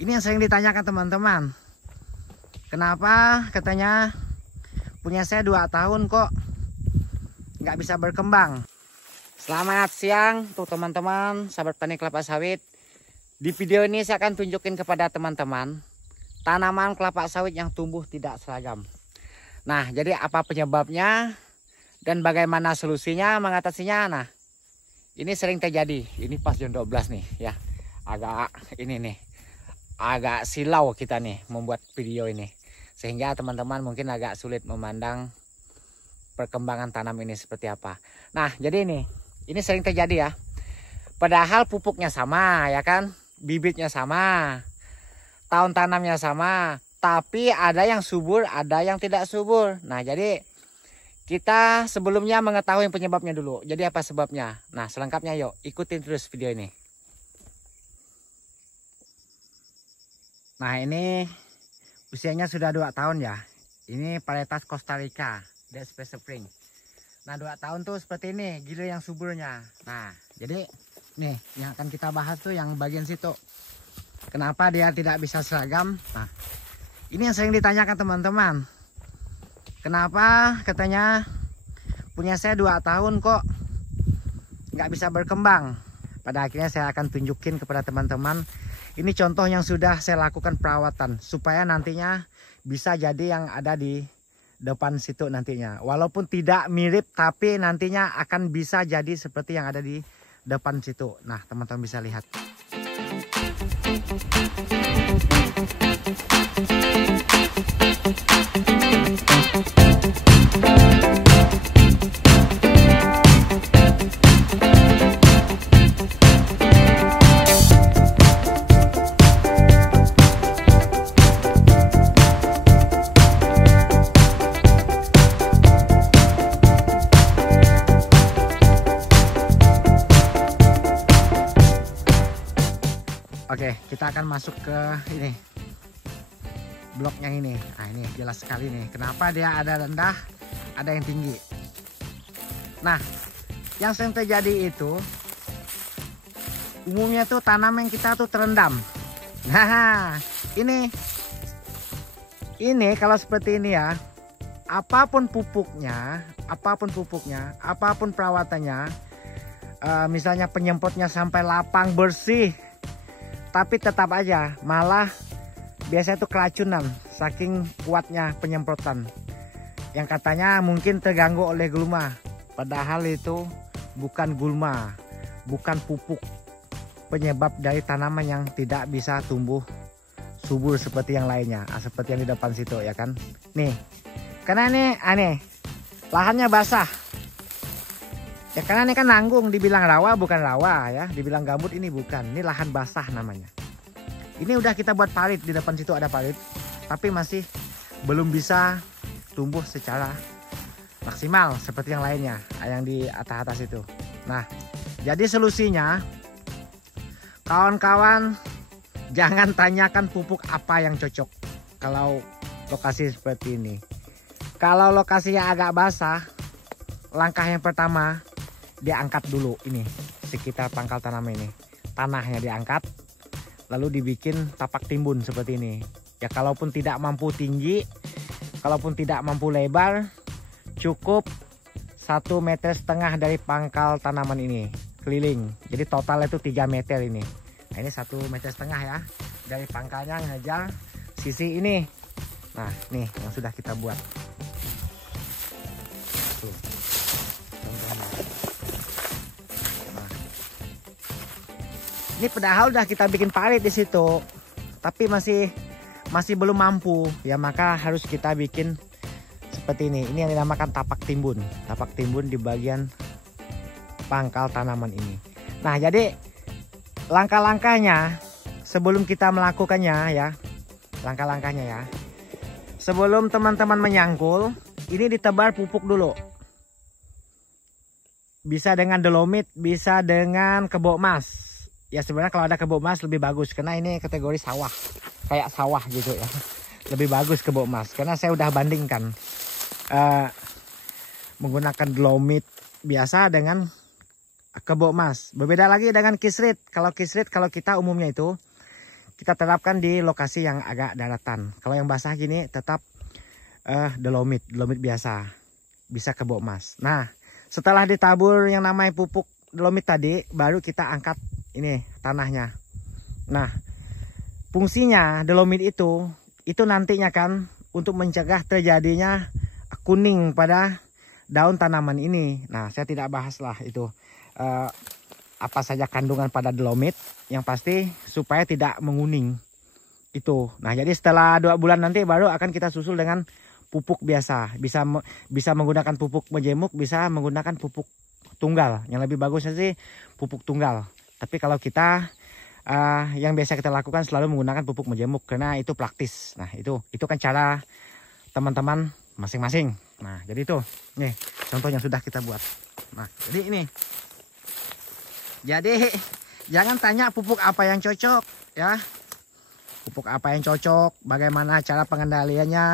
Ini yang sering ditanyakan teman-teman. Kenapa katanya punya saya 2 tahun kok nggak bisa berkembang. Selamat siang tuh teman-teman, sahabat petani kelapa sawit. Di video ini saya akan tunjukin kepada teman-teman tanaman kelapa sawit yang tumbuh tidak seragam. Nah, jadi apa penyebabnya dan bagaimana solusinya mengatasinya? Nah, ini sering terjadi. Ini pas jam 12 nih ya. Agak silau kita nih membuat video ini. Sehingga teman-teman mungkin agak sulit memandang perkembangan tanam ini seperti apa. Nah, jadi ini sering terjadi ya. Padahal pupuknya sama ya kan, bibitnya sama, tahun tanamnya sama, tapi ada yang subur, ada yang tidak subur. Nah, jadi kita sebelumnya mengetahui penyebabnya dulu. Jadi apa sebabnya? Nah, selengkapnya yuk ikutin terus video ini. Nah, ini usianya sudah 2 tahun ya. Ini varietas Costa Rica, DSP Spring. Nah, 2 tahun tuh seperti ini, gilir yang suburnya. Nah, jadi nih yang akan kita bahas tuh yang bagian situ. Kenapa dia tidak bisa seragam? Nah, ini yang sering ditanyakan teman-teman. Kenapa katanya punya saya 2 tahun kok nggak bisa berkembang? Pada akhirnya saya akan tunjukin kepada teman-teman. Ini contoh yang sudah saya lakukan perawatan supaya nantinya bisa jadi yang ada di depan situ nantinya. Walaupun tidak mirip tapi nantinya akan bisa jadi seperti yang ada di depan situ. Nah, teman-teman bisa lihat. Oke, kita akan masuk ke ini bloknya ini. Nah, ini jelas sekali nih. Kenapa dia ada rendah, ada yang tinggi. Nah, yang sering terjadi itu umumnya tuh tanaman kita tuh terendam. Nah, ini kalau seperti ini ya, apapun pupuknya, apapun perawatannya, misalnya penyemprotnya sampai lapang bersih, tapi tetap aja malah biasanya itu keracunan saking kuatnya penyemprotan yang katanya mungkin terganggu oleh gulma. Padahal itu bukan gulma, bukan pupuk penyebab dari tanaman yang tidak bisa tumbuh subur seperti yang lainnya, seperti yang di depan situ ya kan. Nih, karena ini aneh, lahannya basah. Ya karena ini kan nanggung, dibilang rawa bukan rawa ya, dibilang gambut ini bukan, ini lahan basah namanya. Ini udah kita buat parit, di depan situ ada parit, tapi masih belum bisa tumbuh secara maksimal seperti yang lainnya, yang di atas-atas itu. Nah, jadi solusinya, kawan-kawan jangan tanyakan pupuk apa yang cocok kalau lokasi seperti ini. Kalau lokasinya agak basah, langkah yang pertama, diangkat dulu ini sekitar pangkal tanaman ini, tanahnya diangkat lalu dibikin tapak timbun seperti ini ya. Kalaupun tidak mampu tinggi, kalaupun tidak mampu lebar, cukup 1,5 meter dari pangkal tanaman ini keliling. Jadi total itu 3 meter ini. Nah, ini 1,5 meter ya dari pangkalnya ngejar sisi ini. Nah, nih yang sudah kita buat tuh. Ini padahal udah kita bikin parit di situ, tapi masih belum mampu ya, maka harus kita bikin seperti ini. Ini yang dinamakan tapak timbun. Tapak timbun di bagian pangkal tanaman ini. Nah, jadi langkah-langkahnya sebelum kita melakukannya ya, langkah-langkahnya ya. Sebelum teman-teman menyangkul, ini ditebar pupuk dulu. Bisa dengan dolomit, bisa dengan kebo emas. Ya sebenarnya kalau ada kebo emas lebih bagus, karena ini kategori sawah, kayak sawah gitu ya. Lebih bagus kebo emas, karena saya udah bandingkan menggunakan dolomit biasa dengan kebo emas. Berbeda lagi dengan kisrit. Kalau kisrit, kalau kita umumnya itu kita terapkan di lokasi yang agak daratan. Kalau yang basah gini tetap dolomit biasa, bisa kebo emas. Nah, setelah ditabur yang namanya pupuk dolomit tadi, baru kita angkat ini tanahnya. Nah, fungsinya dolomit itu nantinya kan untuk mencegah terjadinya kuning pada daun tanaman ini. Nah, saya tidak bahas lah itu apa saja kandungan pada dolomit, yang pasti supaya tidak menguning itu. Nah, jadi setelah 2 bulan nanti baru akan kita susul dengan pupuk biasa. Bisa menggunakan pupuk majemuk, bisa menggunakan pupuk tunggal. Yang lebih bagusnya sih pupuk tunggal. Tapi kalau kita yang biasa kita lakukan selalu menggunakan pupuk majemuk karena itu praktis. Nah, itu kan cara teman-teman masing-masing. Nah, jadi itu nih contoh yang sudah kita buat. Nah, jadi ini. Jadi jangan tanya pupuk apa yang cocok ya. Pupuk apa yang cocok, bagaimana cara pengendaliannya.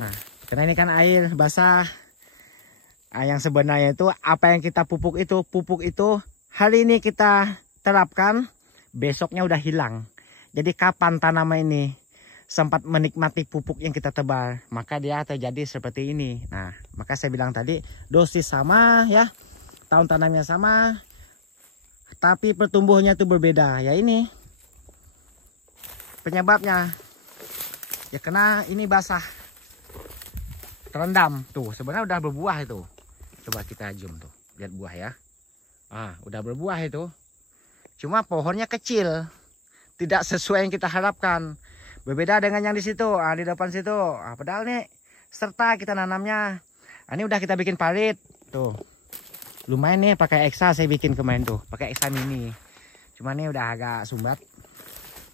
Nah, karena ini kan air basah. Yang sebenarnya itu apa yang kita pupuk itu hari ini kita terapkan, besoknya udah hilang. Jadi kapan tanaman ini sempat menikmati pupuk yang kita tebar, maka dia terjadi seperti ini. Nah, maka saya bilang tadi dosis sama ya, tahun tanamnya sama, tapi pertumbuhannya itu berbeda. Ya ini penyebabnya ya karena ini basah, terendam. Tuh sebenarnya udah berbuah itu. Coba kita zoom tuh, lihat buah ya. Udah berbuah itu. Cuma pohonnya kecil, tidak sesuai yang kita harapkan. Berbeda dengan yang di situ, di depan situ. Padahal nih serta kita nanamnya. Ini udah kita bikin parit tuh. Lumayan nih pakai Exa saya bikin kemarin tuh, pakai Exa mini. Cuma nih udah agak sumbat,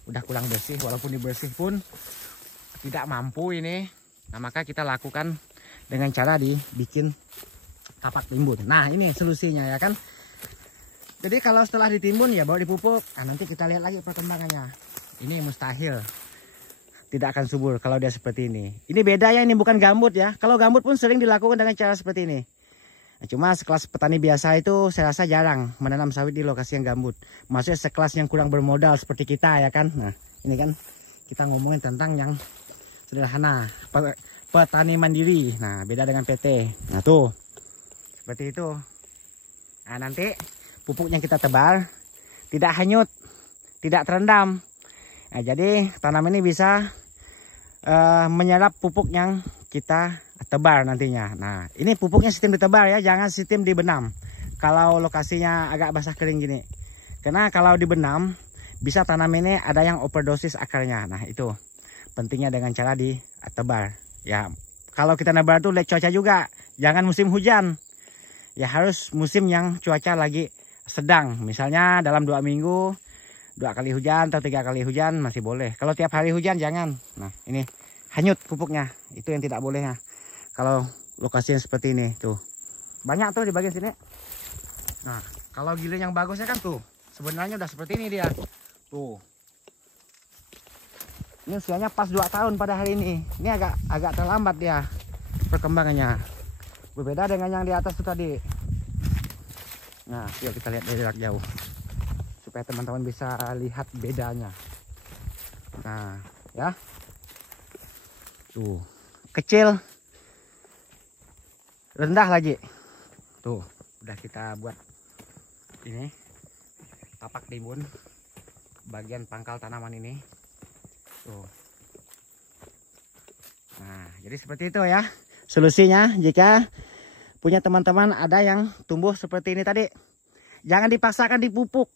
udah kurang bersih. Walaupun dibersih pun tidak mampu ini. Nah, maka kita lakukan dengan cara dibikin tapak timbun. Nah, ini solusinya ya kan. Jadi kalau setelah ditimbun ya baru dipupuk. Nah, nanti kita lihat lagi perkembangannya. Ini mustahil tidak akan subur kalau dia seperti ini. Ini beda ya, ini bukan gambut ya. Kalau gambut pun sering dilakukan dengan cara seperti ini. Nah, cuma sekelas petani biasa itu saya rasa jarang menanam sawit di lokasi yang gambut. Maksudnya sekelas yang kurang bermodal seperti kita ya kan. Nah, ini kan kita ngomongin tentang yang sederhana, petani mandiri. Nah, beda dengan PT. Nah, tuh seperti itu. Nah, nanti pupuknya kita tebar, tidak hanyut, tidak terendam. Nah, jadi tanaman ini bisa menyerap pupuk yang kita tebar nantinya. Nah, ini pupuknya sistem ditebar ya, jangan sistem dibenam. Kalau lokasinya agak basah kering gini. Karena kalau dibenam bisa tanaman ini ada yang overdosis akarnya. Nah, itu pentingnya dengan cara ditebar. Ya, kalau kita nebar tuh lihat cuaca juga. Jangan musim hujan. Ya harus musim yang cuaca lagi sedang. Misalnya dalam 2 minggu 2 kali hujan atau 3 kali hujan masih boleh. Kalau tiap hari hujan jangan. Nah, ini hanyut pupuknya. Itu yang tidak boleh ya. Kalau lokasinya seperti ini tuh. Banyak tuh di bagian sini. Nah, kalau giling yang bagusnya kan tuh. Sebenarnya udah seperti ini dia. Tuh. Ini usianya pas 2 tahun pada hari ini. Ini agak terlambat dia perkembangannya. Berbeda dengan yang di atas itu tadi. Nah, yuk kita lihat dari jarak jauh. Supaya teman-teman bisa lihat bedanya. Nah, ya. Tuh, kecil. Rendah lagi. Tuh, udah kita buat ini. Tapak timbun. Bagian pangkal tanaman ini. Tuh. Nah, jadi seperti itu ya. Solusinya jika punya teman-teman ada yang tumbuh seperti ini tadi. Jangan dipaksakan dipupuk.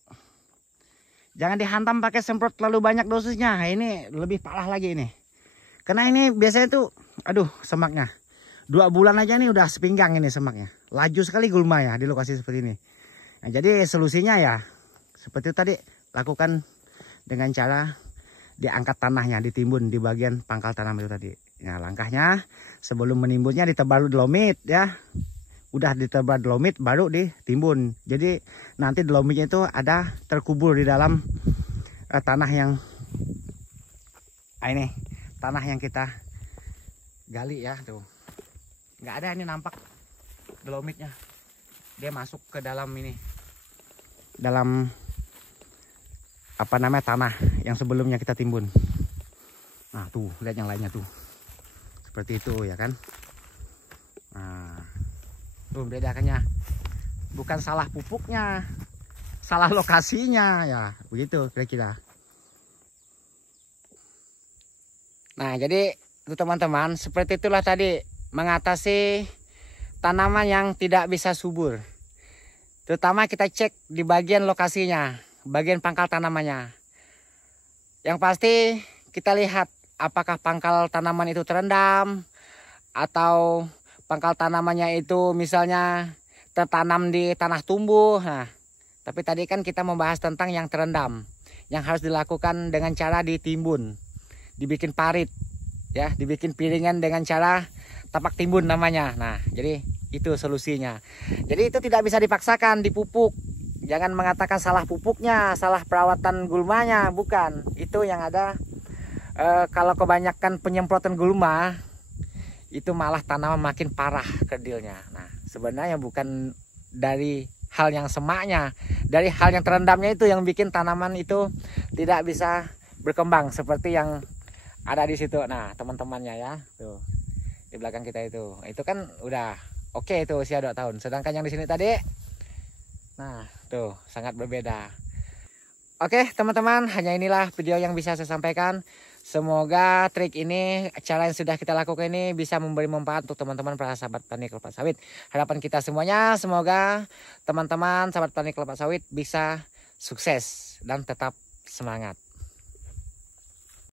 Jangan dihantam pakai semprot terlalu banyak dosisnya. Nah, ini lebih parah lagi ini. Karena ini biasanya tuh, aduh semaknya. 2 bulan aja nih udah sepinggang ini semaknya. Laju sekali gulma ya di lokasi seperti ini. Nah, jadi solusinya ya seperti itu tadi. Lakukan dengan cara diangkat tanahnya, ditimbun di bagian pangkal tanam itu tadi. Nah, langkahnya sebelum menimbunnya ditebar dolomit ya. Udah ditebar dolomit baru ditimbun. Jadi nanti dolomitnya itu ada terkubur di dalam tanah yang ini, tanah yang kita gali ya tuh. Nggak ada ini nampak dolomitnya. Dia masuk ke dalam ini. Dalam apa namanya tanah yang sebelumnya kita timbun. Nah tuh lihat yang lainnya tuh seperti itu ya kan. Nah tuh bedakannya, bukan salah pupuknya, salah lokasinya ya, begitu kira-kira. Nah jadi itu teman-teman, seperti itulah tadi mengatasi tanaman yang tidak bisa subur. Terutama kita cek di bagian lokasinya, bagian pangkal tanamannya. Yang pasti kita lihat apakah pangkal tanaman itu terendam atau pangkal tanamannya itu misalnya tertanam di tanah tumbuh. Nah, tapi tadi kan kita membahas tentang yang terendam, yang harus dilakukan dengan cara ditimbun, dibikin parit, ya, dibikin piringan dengan cara tapak timbun namanya. Nah, jadi itu solusinya. Jadi itu tidak bisa dipaksakan dipupuk. Jangan mengatakan salah pupuknya, salah perawatan gulmanya, bukan. Itu yang ada. Kalau kebanyakan penyemprotan gulma, itu malah tanaman makin parah kerdilnya. Nah, sebenarnya bukan dari hal yang semaknya, dari hal yang terendamnya itu yang bikin tanaman itu tidak bisa berkembang seperti yang ada di situ. Nah, teman-temannya ya, tuh di belakang kita itu kan udah oke itu usia 2 tahun. Sedangkan yang di sini tadi, nah tuh sangat berbeda. Oke teman-teman, hanya inilah video yang bisa saya sampaikan. Semoga trik ini, cara yang sudah kita lakukan ini bisa memberi manfaat untuk teman-teman para sahabat petani kelapa sawit. Harapan kita semuanya, semoga teman-teman sahabat petani kelapa sawit bisa sukses dan tetap semangat.